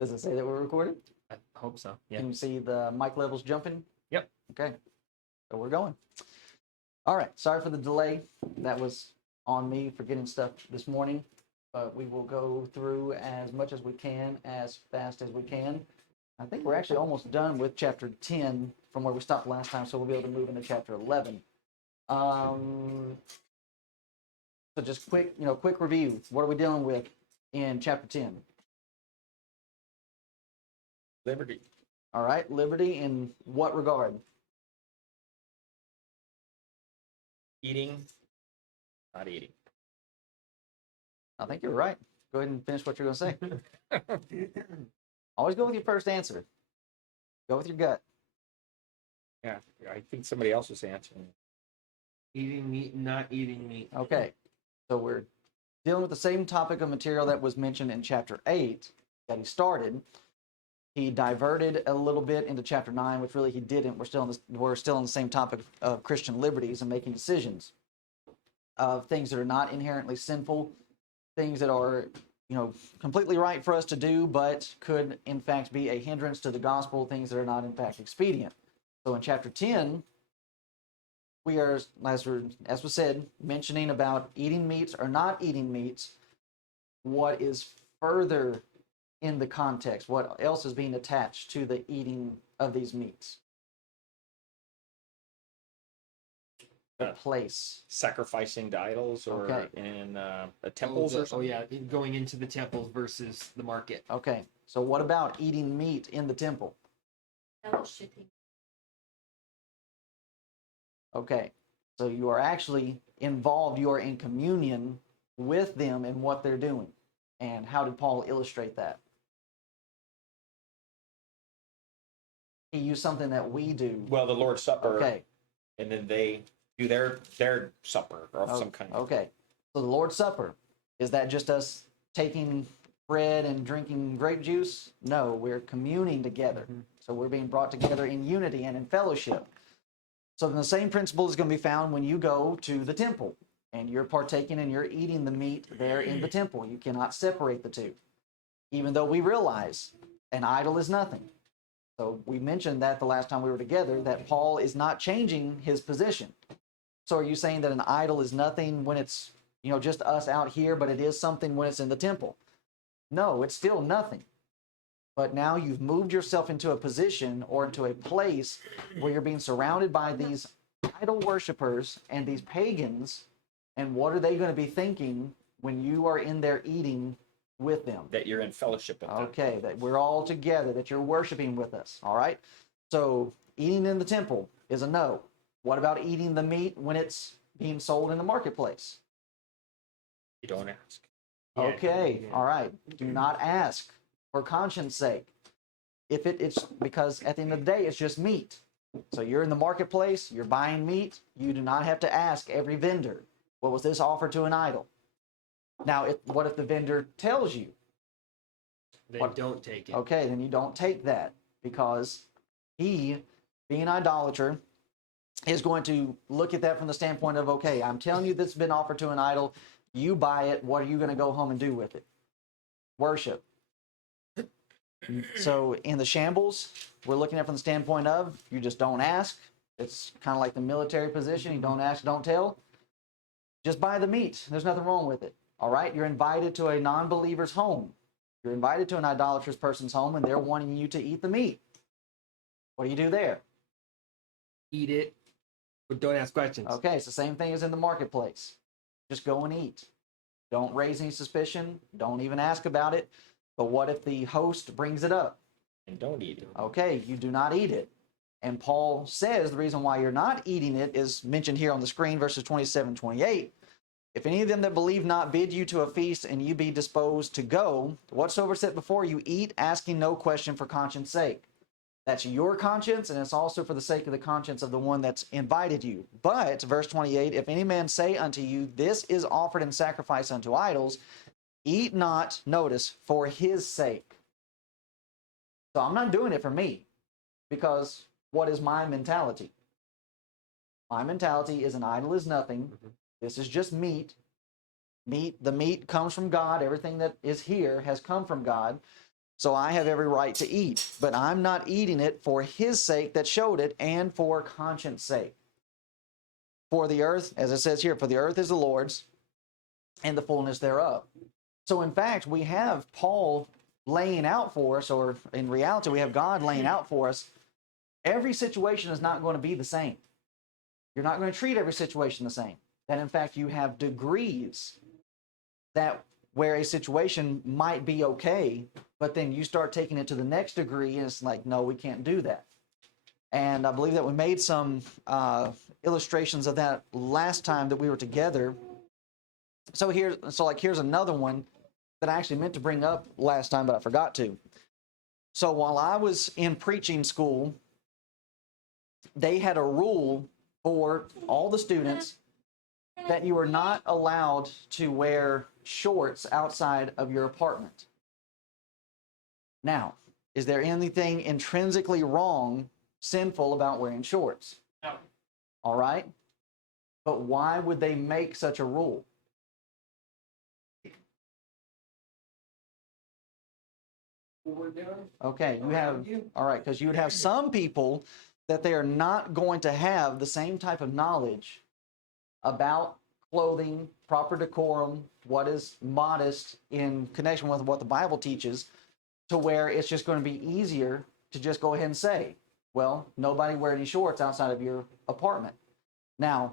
Does it say that we're recording? I hope so. Yeah. Can you see the mic levels jumping? Yep. Okay. So we're going. All right. Sorry for the delay. That was on me for getting stuff this morning. But we will go through as much as we can, as fast as we can. I think we're actually almost done with chapter 10 from where we stopped last time, so we'll be able to move into chapter 11. So just quick review. What are we dealing with in chapter 10? Liberty. All right, liberty in what regard? Eating, not eating. I think you're right. Go ahead and finish what you're going to say. Always go with your first answer. Go with your gut. Yeah, I think somebody else was answering. Eating meat, not eating meat. Okay, so we're dealing with the same topic of material that was mentioned in chapter 8 that he started. He diverted a little bit into chapter 9, which really he didn't. We're still on the same topic of Christian liberties and making decisions of things that are not inherently sinful, things that are, completely right for us to do, but could in fact be a hindrance to the gospel, things that are not in fact expedient. So in chapter 10, we are, as was said, mentioning about eating meats or not eating meats, what is further in the context, what else is being attached to the eating of these meats. The place. Sacrificing to idols or Okay. in temples or something. Going into the temples versus the market. Okay, so what about eating meat in the temple? Fellowshipping. Okay, so you are actually involved, you are in communion with them in what they're doing. And how did Paul illustrate that? He used something that we do. Well, the Lord's Supper. Okay. And then they do their supper of some kind. Okay, so the Lord's Supper, is that just us taking bread and drinking grape juice? No, we're communing together. Mm-hmm. So we're being brought together in unity and in fellowship. So the same principle is going to be found when you go to the temple and you're partaking and you're eating the meat there in the temple. You cannot separate the two, even though we realize an idol is nothing. So we mentioned that the last time we were together, that Paul is not changing his position. So are you saying that an idol is nothing when it's, just us out here, but it is something when it's in the temple? No, it's still nothing. But now you've moved yourself into a position or into a place where you're being surrounded by these idol worshipers and these pagans. And what are they going to be thinking when you are in there eating with them? That you're in fellowship with them. Okay, that we're all together, that you're worshiping with us. All right. So eating in the temple is a no. What about eating the meat when it's being sold in the marketplace? You don't ask. Okay, all right. Do not ask for conscience sake. If it's because at the end of the day, it's just meat. So you're in the marketplace, you're buying meat, you do not have to ask every vendor, what was this offered to an idol? Now, what if the vendor tells you? Then don't take it. Okay, then you don't take that because he, being an idolater, is going to look at that from the standpoint of, okay, I'm telling you this has been offered to an idol, you buy it, what are you going to go home and do with it? Worship. So in the shambles, we're looking at it from the standpoint of, you just don't ask. It's kind of like the military position, you don't ask, don't tell. Just buy the meat, there's nothing wrong with it. All right, you're invited to a non-believer's home. You're invited to an idolatrous person's home and they're wanting you to eat the meat. What do you do there? Eat it, but don't ask questions. Okay, it's the same thing as in the marketplace. Just go and eat. Don't raise any suspicion. Don't even ask about it. But what if the host brings it up? And don't eat it. Okay, you do not eat it. And Paul says the reason why you're not eating it is mentioned here on the screen, verses 27, 28. If any of them that believe not bid you to a feast and you be disposed to go, whatsoever set before you, eat, asking no question for conscience sake. That's your conscience, and it's also for the sake of the conscience of the one that's invited you. But, verse 28, if any man say unto you, this is offered in sacrifice unto idols, eat not, notice, for his sake. So I'm not doing it for me, because what is my mentality? My mentality is an idol is nothing. This is just meat. The meat comes from God. Everything that is here has come from God. So I have every right to eat, but I'm not eating it for his sake that showed it and for conscience sake. For the earth, as it says here, for the earth is the Lord's and the fullness thereof. So in fact, we have Paul laying out for us, or in reality, we have God laying out for us, every situation is not going to be the same. You're not going to treat every situation the same. That in fact, you have degrees that where a situation might be okay, but then you start taking it to the next degree, and it's like, no, we can't do that. And I believe that we made some illustrations of that last time that we were together. So here's another one that I actually meant to bring up last time, but I forgot to. So while I was in preaching school, they had a rule for all the students that you are not allowed to wear shorts outside of your apartment. Now, is there anything intrinsically wrong, sinful about wearing shorts? No. All right. But why would they make such a rule? Okay, you have, all right, because you would have some people that they are not going to have the same type of knowledge about clothing, proper decorum, what is modest in connection with what the Bible teaches, to where it's just going to be easier to just go ahead and say, well, nobody wear any shorts outside of your apartment. Now,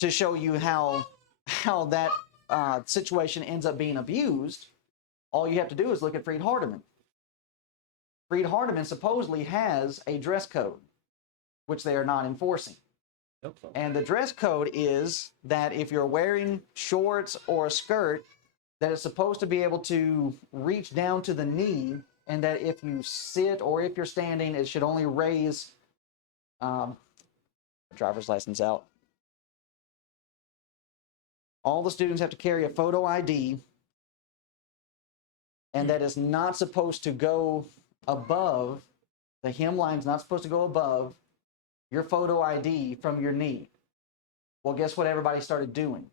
to show you how that situation ends up being abused, all you have to do is look at Freed Hardeman. Freed Hardeman supposedly has a dress code, which they are not enforcing. Nope. And the dress code is that if you're wearing shorts or a skirt, that it's supposed to be able to reach down to the knee, and that if you sit or if you're standing, it should only raise driver's license out. All the students have to carry a photo ID, and that is not supposed to go above, the hemline's not supposed to go above your photo ID from your knee. Well, guess what everybody started doing?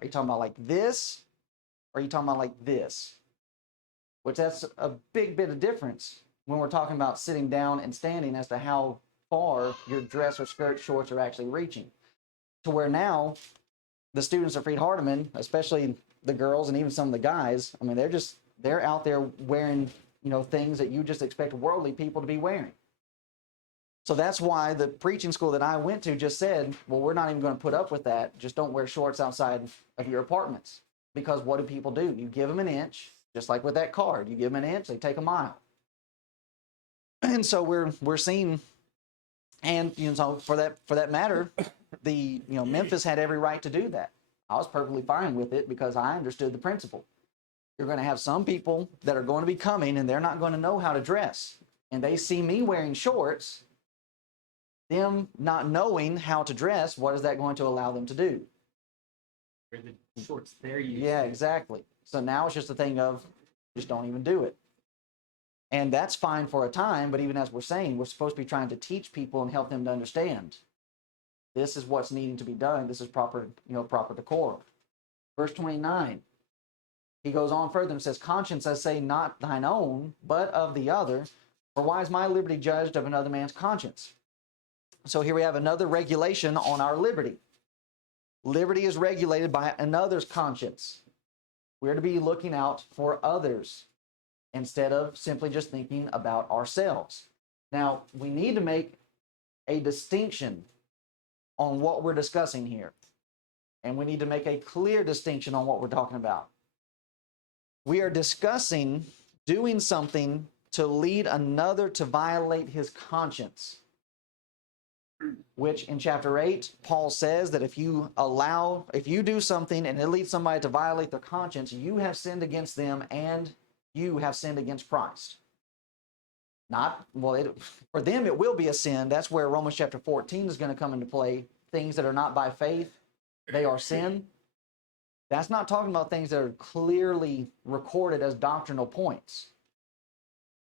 Are you talking about like this? Or are you talking about like this? Which that's a big bit of difference when we're talking about sitting down and standing as to how far your dress or skirt shorts are actually reaching. To where now the students of Freed Hardeman, especially the girls and even some of the guys, I mean, they're out there wearing, things that you just expect worldly people to be wearing. So that's why the preaching school that I went to just said, well, we're not even going to put up with that. Just don't wear shorts outside of your apartments. Because what do people do? You give them an inch, just like with that card. You give them an inch, they take a mile. And so we're seeing, and so for that matter, Memphis had every right to do that. I was perfectly fine with it because I understood the principle. You're going to have some people that are going to be coming and they're not going to know how to dress. And they see me wearing shorts, them not knowing how to dress, what is that going to allow them to do? Wear the shorts they're using. Yeah, exactly. So now it's just a thing of just don't even do it. And that's fine for a time, but even as we're saying, we're supposed to be trying to teach people and help them to understand. This is what's needing to be done. This is proper decorum. Verse 29, he goes on further and says, conscience, I say, not thine own, but of the other. For why is my liberty judged of another man's conscience? So here we have another regulation on our liberty. Liberty is regulated by another's conscience. We're to be looking out for others instead of simply just thinking about ourselves. Now, we need to make a distinction on what we're discussing here. And we need to make a clear distinction on what we're talking about. We are discussing doing something to lead another to violate his conscience, which in chapter 8, Paul says that if you do something and it leads somebody to violate their conscience, you have sinned against them and you have sinned against Christ. For them it will be a sin. That's where Romans chapter 14 is going to come into play. Things that are not by faith, they are sin. That's not talking about things that are clearly recorded as doctrinal points.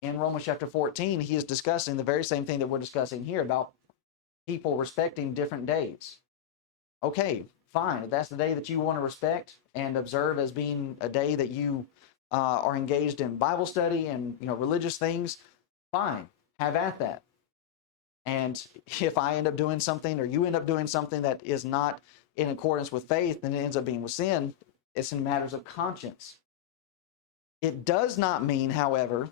In Romans chapter 14, he is discussing the very same thing that we're discussing here about people respecting different days. Okay, fine. If that's the day that you want to respect and observe as being a day that you are engaged in Bible study and religious things, fine, have at that. And if I end up doing something or you end up doing something that is not in accordance with faith, then it ends up being with sin. It's in matters of conscience. It does not mean, however,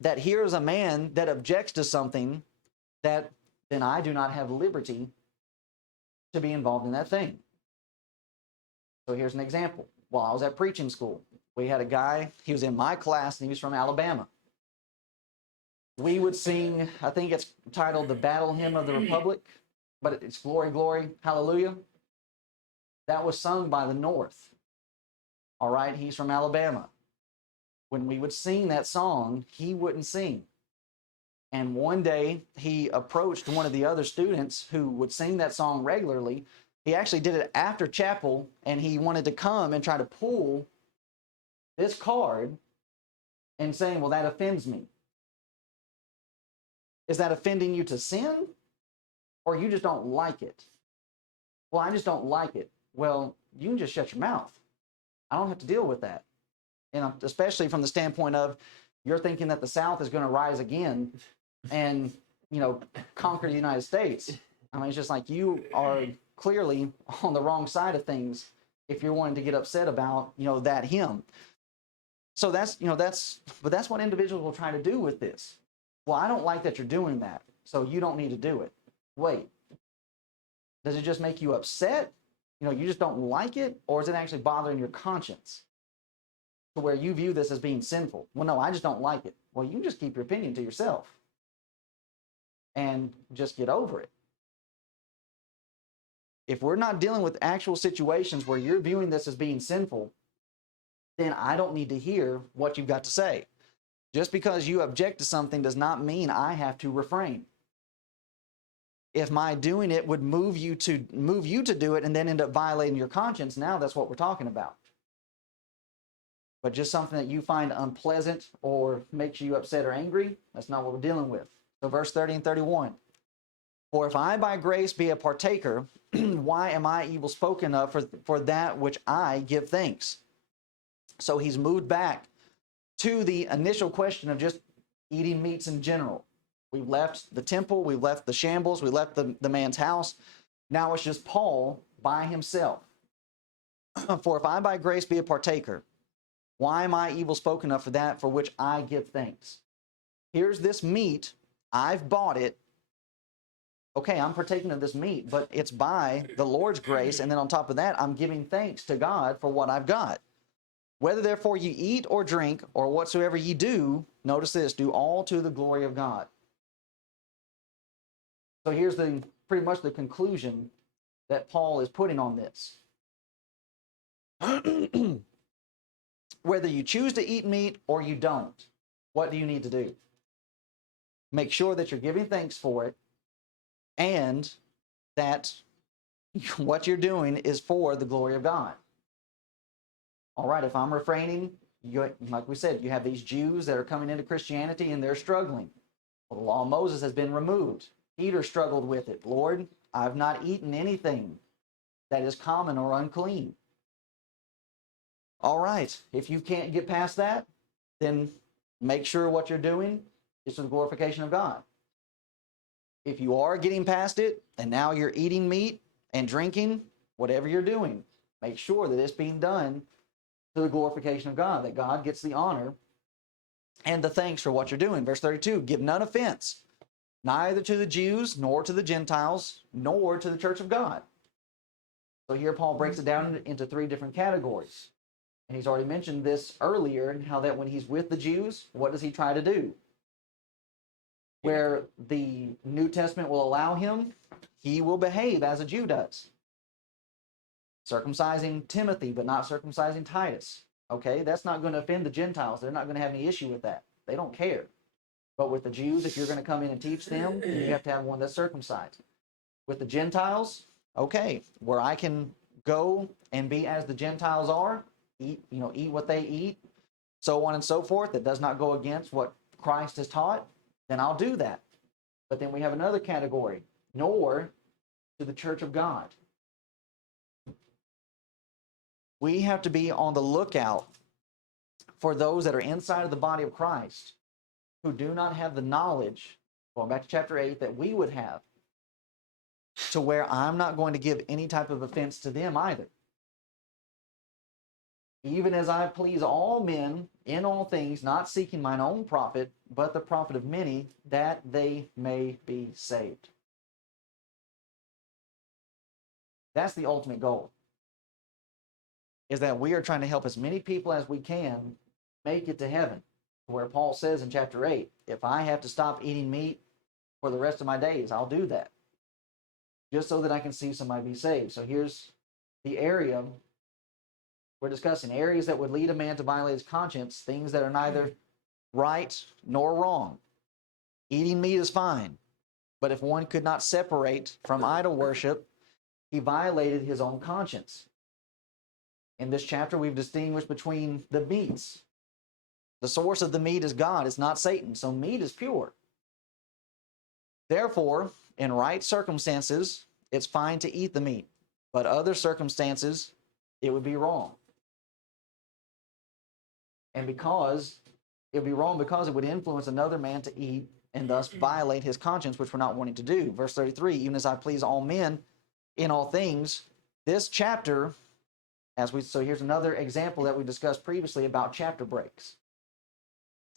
that here is a man that objects to something that then I do not have liberty to be involved in that thing. So here's an example. While I was at preaching school, we had a guy, he was in my class and he was from Alabama. We would sing, I think it's titled the Battle Hymn of the Republic, but it's Glory, Glory, Hallelujah. That was sung by the North. All right, he's from Alabama. When we would sing that song, he wouldn't sing. And one day he approached one of the other students who would sing that song regularly. He actually did it after chapel, and he wanted to come and try to pull this card and saying, well, that offends me. Is that offending you to sin? Or you just don't like it? Well, I just don't like it. Well, you can just shut your mouth. I don't have to deal with that. Especially from the standpoint of you're thinking that the South is going to rise again and, conquer the United States. I mean, it's just like you are clearly on the wrong side of things if you're wanting to get upset about, that hymn. So that's what individuals will try to do with this. Well, I don't like that you're doing that, so you don't need to do it. Wait, does it just make you upset? You just don't like it? Or is it actually bothering your conscience to where you view this as being sinful? Well, no, I just don't like it. Well, you can just keep your opinion to yourself and just get over it. If we're not dealing with actual situations where you're viewing this as being sinful, then I don't need to hear what you've got to say. Just because you object to something does not mean I have to refrain. If my doing it would move you to do it and then end up violating your conscience, now that's what we're talking about. But just something that you find unpleasant or makes you upset or angry, that's not what we're dealing with. So verse 30 and 31. For if I by grace be a partaker, why am I evil spoken of for that which I give thanks? So he's moved back to the initial question of just eating meats in general. We've left the temple, we've left the shambles, we left the man's house. Now it's just Paul by himself. For if I by grace be a partaker, why am I evil spoken of for that for which I give thanks? Here's this meat, I've bought it. Okay, I'm partaking of this meat, but it's by the Lord's grace, and then on top of that, I'm giving thanks to God for what I've got. Whether therefore you eat or drink or whatsoever ye do, notice this, do all to the glory of God. So here's pretty much the conclusion that Paul is putting on this. Whether you choose to eat meat or you don't, what do you need to do? Make sure that you're giving thanks for it and that what you're doing is for the glory of God. All right, if I'm refraining, like we said, you have these Jews that are coming into Christianity and they're struggling. Well, the law of Moses has been removed. Peter struggled with it. Lord, I've not eaten anything that is common or unclean. All right, if you can't get past that, then make sure what you're doing is for the glorification of God. If you are getting past it and now you're eating meat and drinking, whatever you're doing, make sure that it's being done to the glorification of God, that God gets the honor and the thanks for what you're doing. Verse 32, give none offense, neither to the Jews, nor to the Gentiles, nor to the church of God. So here Paul breaks it down into three different categories. And he's already mentioned this earlier, and how that when he's with the Jews, what does he try to do? Where the New Testament will allow him, he will behave as a Jew does. Circumcising Timothy, but not circumcising Titus. Okay, that's not going to offend the Gentiles. They're not going to have any issue with that. They don't care. But with the Jews, if you're going to come in and teach them, you have to have one that's circumcised. With the Gentiles, okay, where I can go and be as the Gentiles are, eat what they eat, so on and so forth, that does not go against what Christ has taught, then I'll do that. But then we have another category, nor to the church of God. We have to be on the lookout for those that are inside of the body of Christ who do not have the knowledge, going back to chapter 8, that we would have, to where I'm not going to give any type of offense to them either. Even as I please all men in all things, not seeking mine own profit, but the profit of many, that they may be saved. That's the ultimate goal, is that we are trying to help as many people as we can make it to heaven, where Paul says in chapter 8, if I have to stop eating meat for the rest of my days, I'll do that, just so that I can see somebody be saved. So here's the area we're discussing, areas that would lead a man to violate his conscience, things that are neither right nor wrong. Eating meat is fine, but if one could not separate from idol worship, he violated his own conscience. In this chapter, we've distinguished between the meats. The source of the meat is God, it's not Satan, so meat is pure. Therefore, in right circumstances, it's fine to eat the meat, but other circumstances, it would be wrong. And because it would be wrong, because it would influence another man to eat and thus violate his conscience, which we're not wanting to do. Verse 33, even as I please all men in all things. This chapter, so here's another example that we discussed previously about chapter breaks.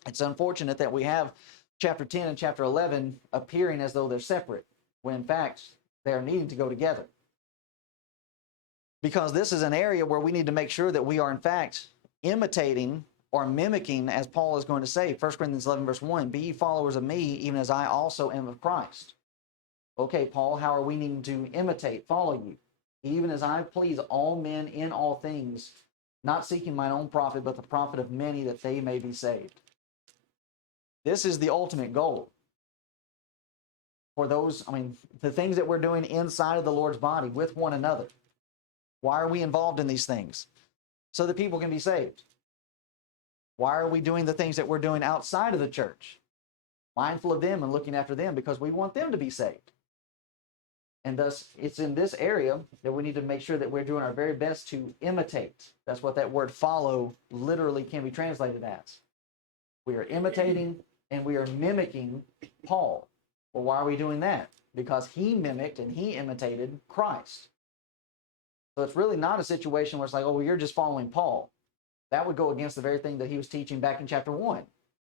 It's unfortunate that we have chapter 10 and chapter 11 appearing as though they're separate, when in fact they're needing to go together. Because this is an area where we need to make sure that we are in fact imitating or mimicking, as Paul is going to say, 1 Corinthians 11 verse 1, be ye followers of me, even as I also am of Christ. Okay, Paul, how are we needing to imitate, follow you? Even as I please all men in all things, not seeking mine own profit, but the profit of many, that they may be saved. This is the ultimate goal. For those, the things that we're doing inside of the Lord's body with one another. Why are we involved in these things? So that people can be saved. Why are we doing the things that we're doing outside of the church? Mindful of them and looking after them, because we want them to be saved. And thus, it's in this area that we need to make sure that we're doing our very best to imitate. That's what that word follow literally can be translated as. We are imitating and we are mimicking Paul. Well, why are we doing that? Because he mimicked and he imitated Christ. So it's really not a situation where it's like, oh, well, you're just following Paul. That would go against the very thing that he was teaching back in chapter 1,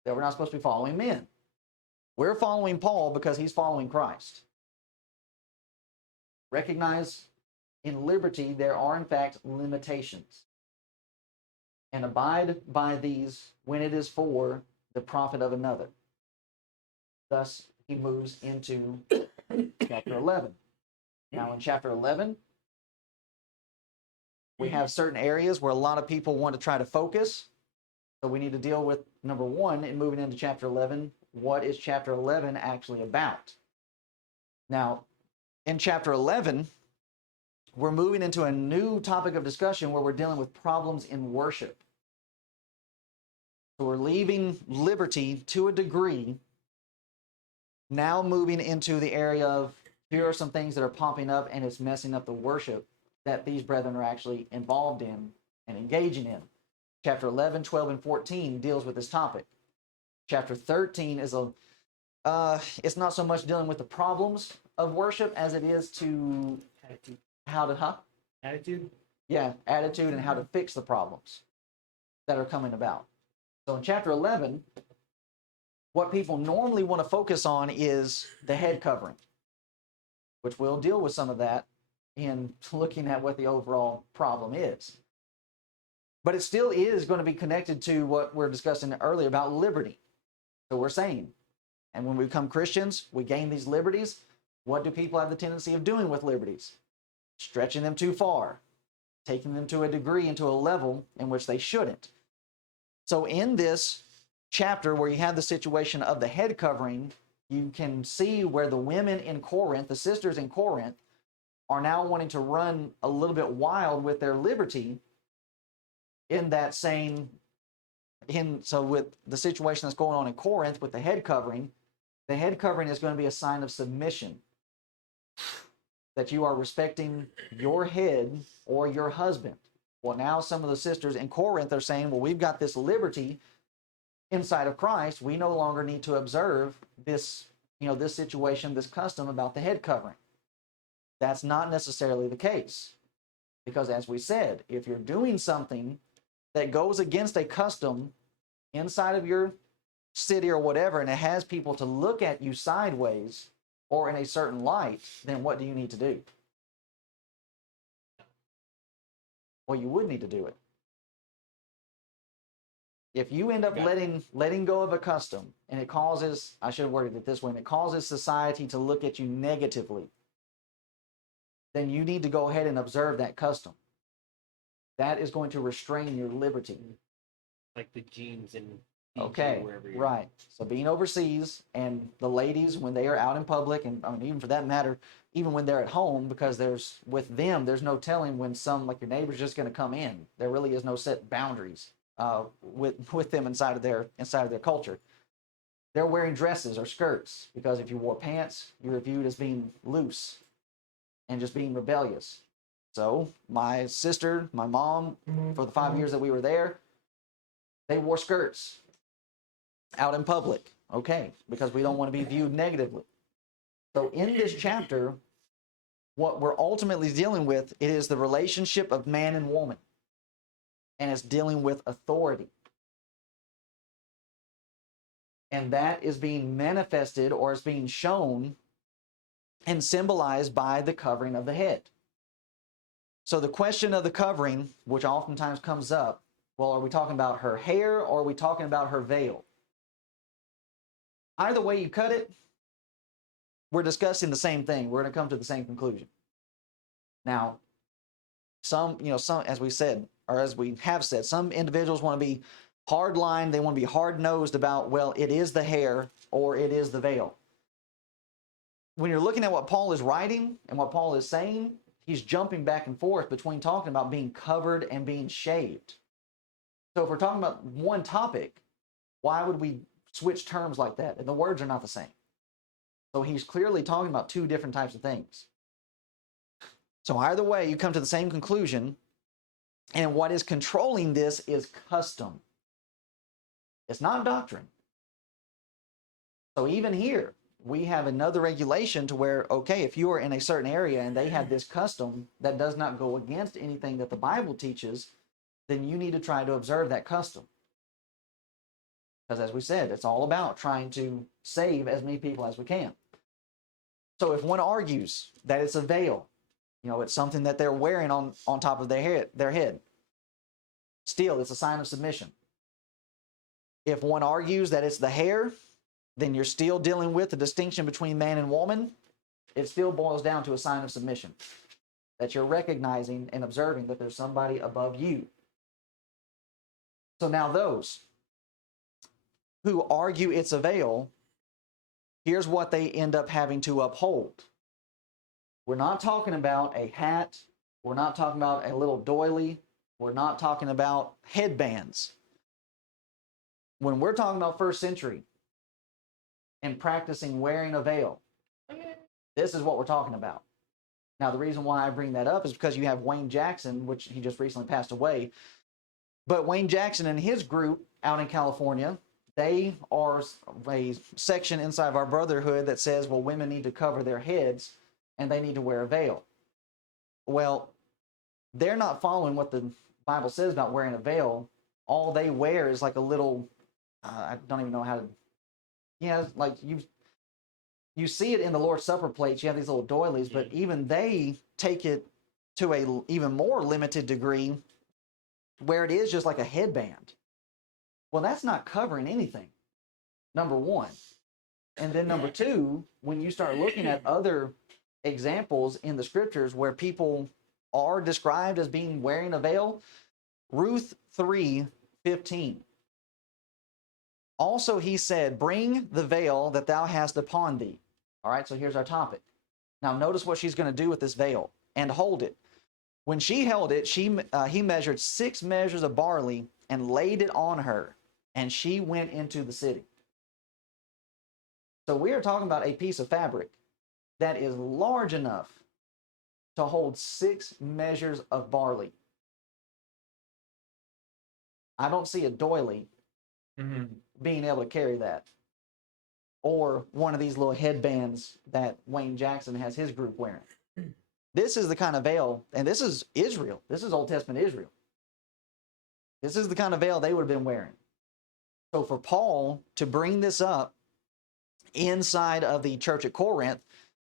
that we're not supposed to be following men. We're following Paul because he's following Christ. Recognize in liberty there are in fact limitations. And abide by these when it is for the profit of another. Thus, he moves into chapter 11. Now in chapter 11, we have certain areas where a lot of people want to try to focus. So we need to deal with, number one, in moving into chapter 11, what is chapter 11 actually about? Now, in chapter 11, we're moving into a new topic of discussion where we're dealing with problems in worship. So we're leaving liberty to a degree, now moving into the area of, here are some things that are popping up and it's messing up the worship that these brethren are actually involved in and engaging in. Chapter 11, 12, and 14 deals with this topic. Chapter 13 is it's not so much dealing with the problems of worship as it is to Attitude. attitude and how to fix the problems that are coming about. So in chapter 11, what people normally want to focus on is the head covering, which we'll deal with some of that in looking at what the overall problem is. But it still is going to be connected to what we're discussing earlier about liberty. So we're saying, and when we become Christians, we gain these liberties. What do people have the tendency of doing with liberties? Stretching them too far, taking them to a degree and to a level in which they shouldn't. So in this chapter where you have the situation of the head covering, you can see where the women in Corinth, the sisters in Corinth, are now wanting to run a little bit wild with their liberty in that saying, so with the situation that's going on in Corinth with the head covering is going to be a sign of submission. That you are respecting your head or your husband. Well, now some of the sisters in Corinth are saying, well, we've got this liberty inside of Christ. We no longer need to observe this, this situation, this custom about the head covering. That's not necessarily the case. Because as we said, if you're doing something that goes against a custom inside of your city or whatever, and it has people to look at you sideways or in a certain light, then what do you need to do? Well, you would need to do it. If you end up letting go of a custom and it causes, I should have worded it this way, and it causes society to look at you negatively, then you need to go ahead and observe that custom. That is going to restrain your liberty. Like the jeans and Fiji, Okay, wherever you're right. So being overseas, and the ladies, when they are out in public, and I mean, even for that matter, even when they're at home, because there's no telling when some, like your neighbor's just going to come in. There really is no set boundaries with them inside of their culture. They're wearing dresses or skirts, because if you wore pants, you were viewed as being loose and just being rebellious. So my sister, my mom, for the 5 years that we were there, they wore skirts out in public, okay, because we don't want to be viewed negatively. So in this chapter, what we're ultimately dealing with, it is the relationship of man and woman, and it's dealing with authority. And that is being manifested, or is being shown and symbolized by the covering of the head. So the question of the covering, which oftentimes comes up, well, are we talking about her hair, or are we talking about her veil? Either way you cut it, we're discussing the same thing. We're going to come to the same conclusion. Now, some, as we said, or as we have said, some individuals want to be hard-lined. They want to be hard-nosed about, well, it is the hair or it is the veil. When you're looking at what Paul is writing and what Paul is saying, he's jumping back and forth between talking about being covered and being shaved. So if we're talking about one topic, why would we switch terms like that? And the words are not the same. So he's clearly talking about two different types of things. So either way, you come to the same conclusion. And what is controlling this is custom. It's not doctrine. So even here, we have another regulation to where, okay, if you are in a certain area and they have this custom that does not go against anything that the Bible teaches, then you need to try to observe that custom. Because as we said, it's all about trying to save as many people as we can. So if one argues that it's a veil, it's something that they're wearing on top of their head, still, it's a sign of submission. If one argues that it's the hair, then you're still dealing with the distinction between man and woman. It still boils down to a sign of submission, that you're recognizing and observing that there's somebody above you. So now those who argue it's a veil, here's what they end up having to uphold. We're not talking about a hat. We're not talking about a little doily. We're not talking about headbands. When we're talking about first century and practicing wearing a veil, this is what we're talking about. Now, the reason why I bring that up is because you have Wayne Jackson, which he just recently passed away. But Wayne Jackson and his group out in California, they are a section inside of our brotherhood that says, well, women need to cover their heads and they need to wear a veil. Well, they're not following what the Bible says about wearing a veil. All they wear is like a little, I don't even know how to, like you see it in the Lord's Supper plates. You have these little doilies, but even they take it to a even more limited degree where it is just like a headband. Well, that's not covering anything, number one. And then number two, when you start looking at other examples in the scriptures where people are described as being wearing a veil, Ruth 3:15. Also he said, bring the veil that thou hast upon thee. All right, so here's our topic. Now notice what she's going to do with this veil, and hold it. When she held it, he measured 6 measures of barley and laid it on her, and she went into the city. So we are talking about a piece of fabric that is large enough to hold 6 measures of barley. I don't see a doily being able to carry that. Or one of these little headbands that Wayne Jackson has his group wearing. This is the kind of veil, and this is Israel. This is Old Testament Israel. This is the kind of veil they would have been wearing. So for Paul to bring this up inside of the church at Corinth,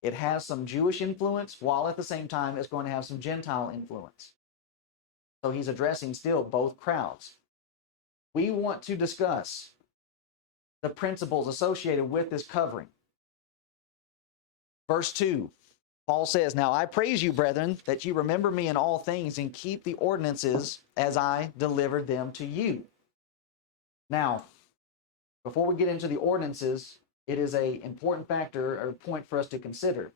it has some Jewish influence, while at the same time it's going to have some Gentile influence. So he's addressing still both crowds. We want to discuss the principles associated with this covering. Verse 2, Paul says, "Now I praise you, brethren, that you remember me in all things and keep the ordinances as I delivered them to you." Now, before we get into the ordinances, it is an important factor or point for us to consider.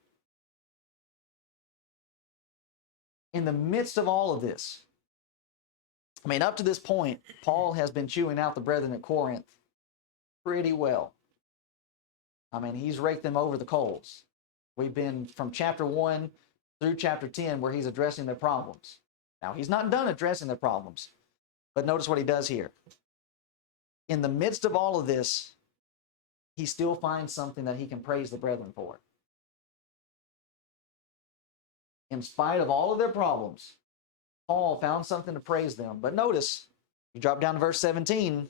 In the midst of all of this, I mean, up to this point, Paul has been chewing out the brethren at Corinth pretty well. I mean, he's raked them over the coals. We've been from chapter 1 through chapter 10 where he's addressing their problems. Now, he's not done addressing their problems, but notice what he does here. In the midst of all of this, he still finds something that he can praise the brethren for. In spite of all of their problems, Paul found something to praise them. But notice, you drop down to verse 17,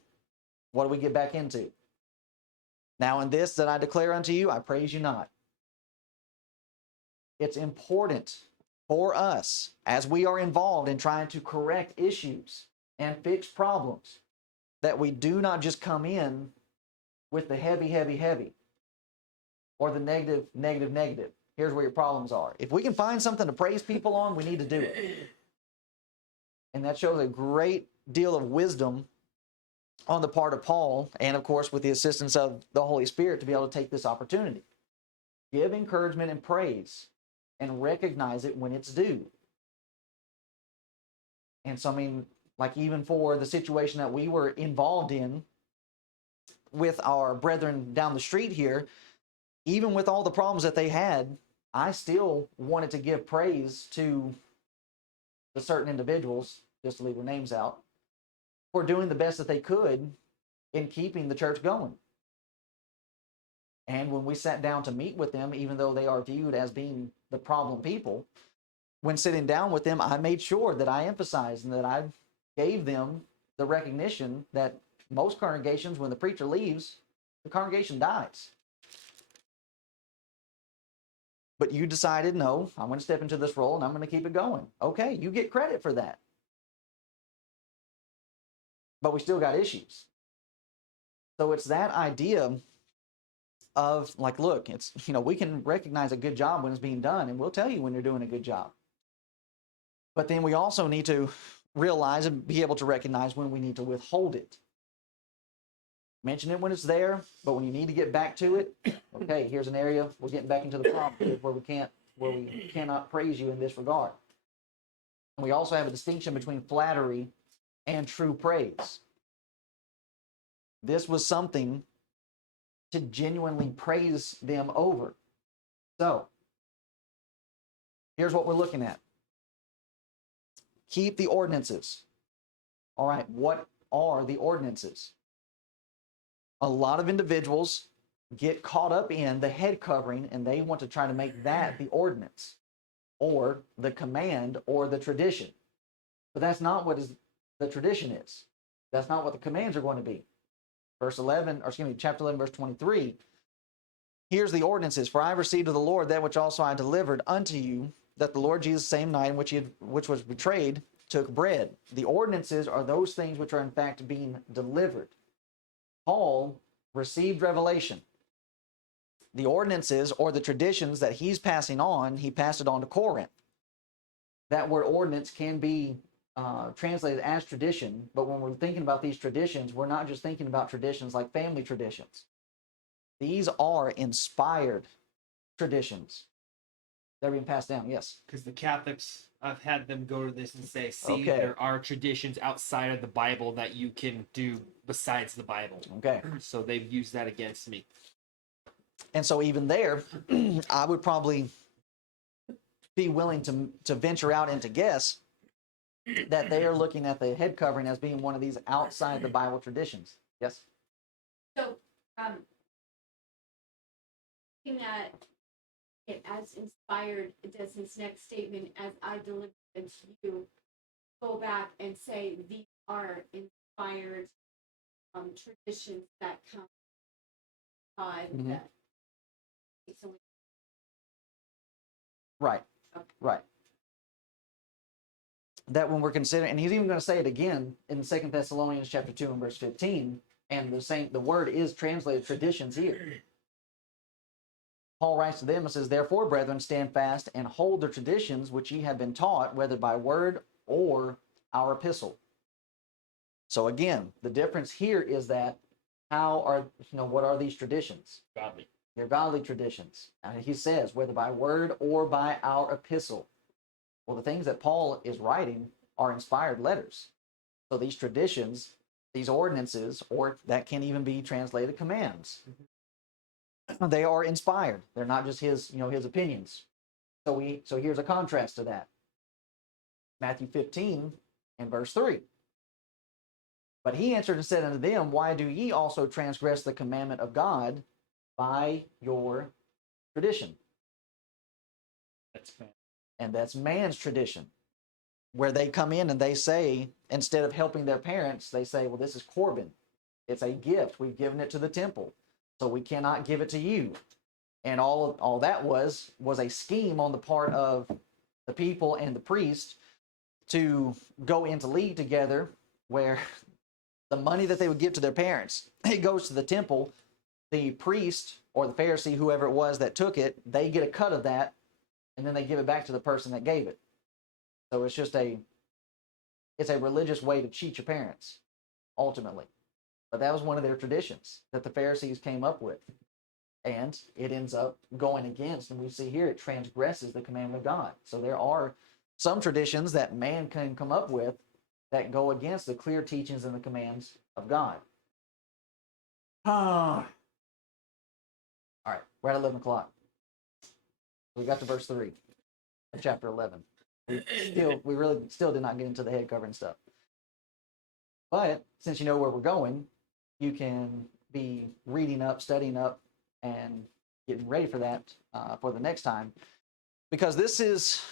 what do we get back into? "Now in this that I declare unto you, I praise you not." It's important for us, as we are involved in trying to correct issues and fix problems, that we do not just come in with the heavy, or the negative. Here's where your problems are. If we can find something to praise people on, we need to do it. And that shows a great deal of wisdom on the part of Paul, and of course with the assistance of the Holy Spirit, to be able to take this opportunity. Give encouragement and praise, and recognize it when it's due. And so, I mean, like even for the situation that we were involved in with our brethren down the street here, even with all the problems that they had, I still wanted to give praise to the certain individuals, just to leave their names out, for doing the best that they could in keeping the church going. And when we sat down to meet with them, even though they are viewed as being the problem people, when sitting down with them, I made sure that I emphasized and that I gave them the recognition that most congregations, when the preacher leaves, the congregation dies. But you decided, no, I'm going to step into this role and I'm going to keep it going. Okay, you get credit for that. But we still got issues. So it's that idea of like, look, it's, we can recognize a good job when it's being done, and we'll tell you when you're doing a good job. But then we also need to realize and be able to recognize when we need to withhold it. Mention it when it's there, but when you need to get back to it, okay, here's an area we're getting back into the problem where we cannot praise you in this regard. And we also have a distinction between flattery and true praise. This was something to genuinely praise them over. So, here's what we're looking at. Keep the ordinances. All right, what are the ordinances? A lot of individuals get caught up in the head covering, and they want to try to make that the ordinance or the command or the tradition. But that's not what the tradition is. That's not what the commands are going to be. Chapter 11, verse 23. Here's the ordinances. "For I received of the Lord that which also I delivered unto you, that the Lord Jesus, same night in which was betrayed, took bread." The ordinances are those things which are in fact being delivered. Paul received revelation. The ordinances or the traditions that he's passing on, he passed it on to Corinth. That word ordinance can be translated as tradition, but when we're thinking about these traditions, we're not just thinking about traditions like family traditions. These are inspired traditions that are being passed down. Yes? Because the Catholics, I've had them go to this and say, see, Okay. there are traditions outside of the Bible that you can do besides the Bible. Okay. So they've used that against me. And so even there, I would probably be willing to venture out and to guess that they are looking at the head covering as being one of these outside the Bible traditions. Yes? So, looking at it as inspired, it does his next statement, as I deliver it to you, go back and say these are inspired traditions that come by Mhm. that. So, Right. Okay. Right. That when we're considering, and he's even going to say it again in 2 Thessalonians chapter 2 and verse 15, and the word is translated traditions here. Paul writes to them and says, therefore, brethren, stand fast and hold the traditions which ye have been taught, whether by word or our epistle. So again, the difference here is that what are these traditions? Godly. They're godly traditions. And he says, whether by word or by our epistle. Well, the things that Paul is writing are inspired letters. So these traditions, these ordinances, or that can even be translated commands, they are inspired. They're not just his opinions. So here's a contrast to that. Matthew 15 and verse 3. But he answered and said unto them, why do ye also transgress the commandment of God by your tradition? That's fair. And that's man's tradition, where they come in and they say, instead of helping their parents, they say, well, this is Corban. It's a gift. We've given it to the temple, so we cannot give it to you. And all that was a scheme on the part of the people and the priest to go into league together, where the money that they would give to their parents, it goes to the temple. The priest or the Pharisee, whoever it was that took it, they get a cut of that, and then they give it back to the person that gave it. So it's a religious way to cheat your parents, ultimately. But that was one of their traditions that the Pharisees came up with. And it ends up going against, and we see here, it transgresses the commandment of God. So there are some traditions that man can come up with that go against the clear teachings and the commands of God. All right, we're at 11 o'clock. We got to verse 3 of chapter 11. We really still did not get into the head covering stuff. But since you know where we're going, you can be reading up, studying up, and getting ready for that for the next time. Because this is,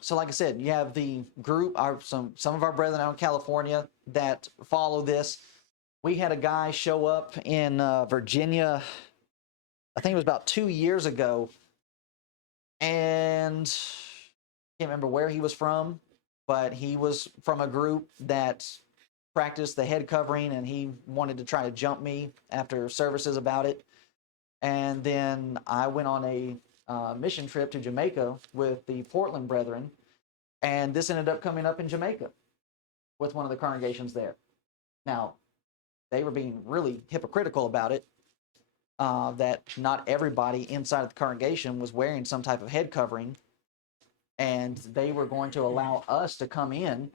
so like I said, you have the group, some of our brethren out in California that follow this. We had a guy show up in Virginia, I think it was about 2 years ago, and I can't remember where he was from, but he was from a group that practiced the head covering, and he wanted to try to jump me after services about it. And then I went on a mission trip to Jamaica with the Portland Brethren, and this ended up coming up in Jamaica with one of the congregations there. Now, they were being really hypocritical about it, that not everybody inside of the congregation was wearing some type of head covering, and they were going to allow us to come in,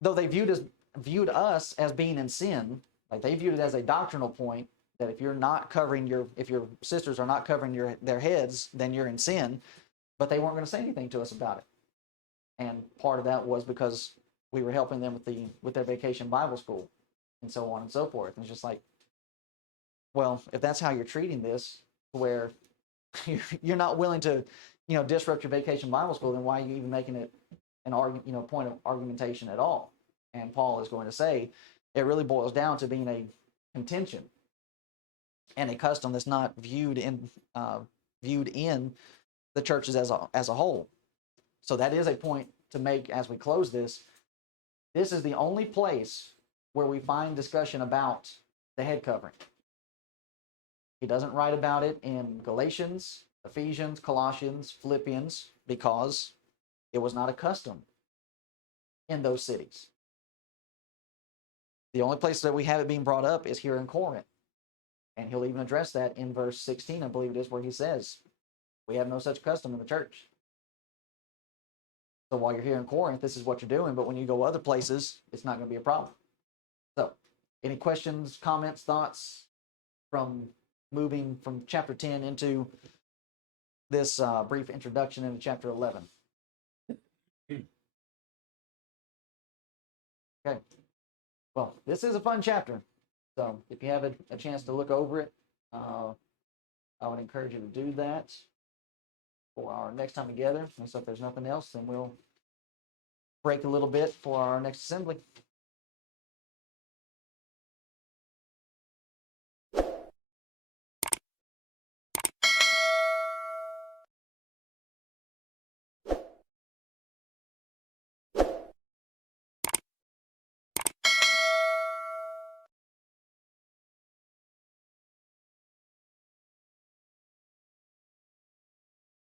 though they viewed us as being in sin. Like, they viewed it as a doctrinal point that if your sisters are not covering their heads, then you're in sin. But they weren't going to say anything to us about it. And part of that was because we were helping them with their vacation Bible school and so on and so forth. And it's just like, well, if that's how you're treating this, where you're not willing to, disrupt your vacation Bible school, then why are you even making it an point of argumentation at all? And Paul is going to say it really boils down to being a contention and a custom that's not viewed in the churches as a whole. So that is a point to make as we close this. This is the only place where we find discussion about the head covering. He doesn't write about it in Galatians, Ephesians, Colossians, Philippians, because it was not a custom in those cities. The only place that we have it being brought up is here in Corinth. And he'll even address that in verse 16, I believe it is, where he says, we have no such custom in the church. So while you're here in Corinth, this is what you're doing, but when you go other places, it's not going to be a problem. So, any questions, comments, thoughts from moving from chapter 10 into this brief introduction into chapter 11? Okay. Well, this is a fun chapter. So if you have a chance to look over it, I would encourage you to do that for our next time together. And so if there's nothing else, then we'll break a little bit for our next assembly.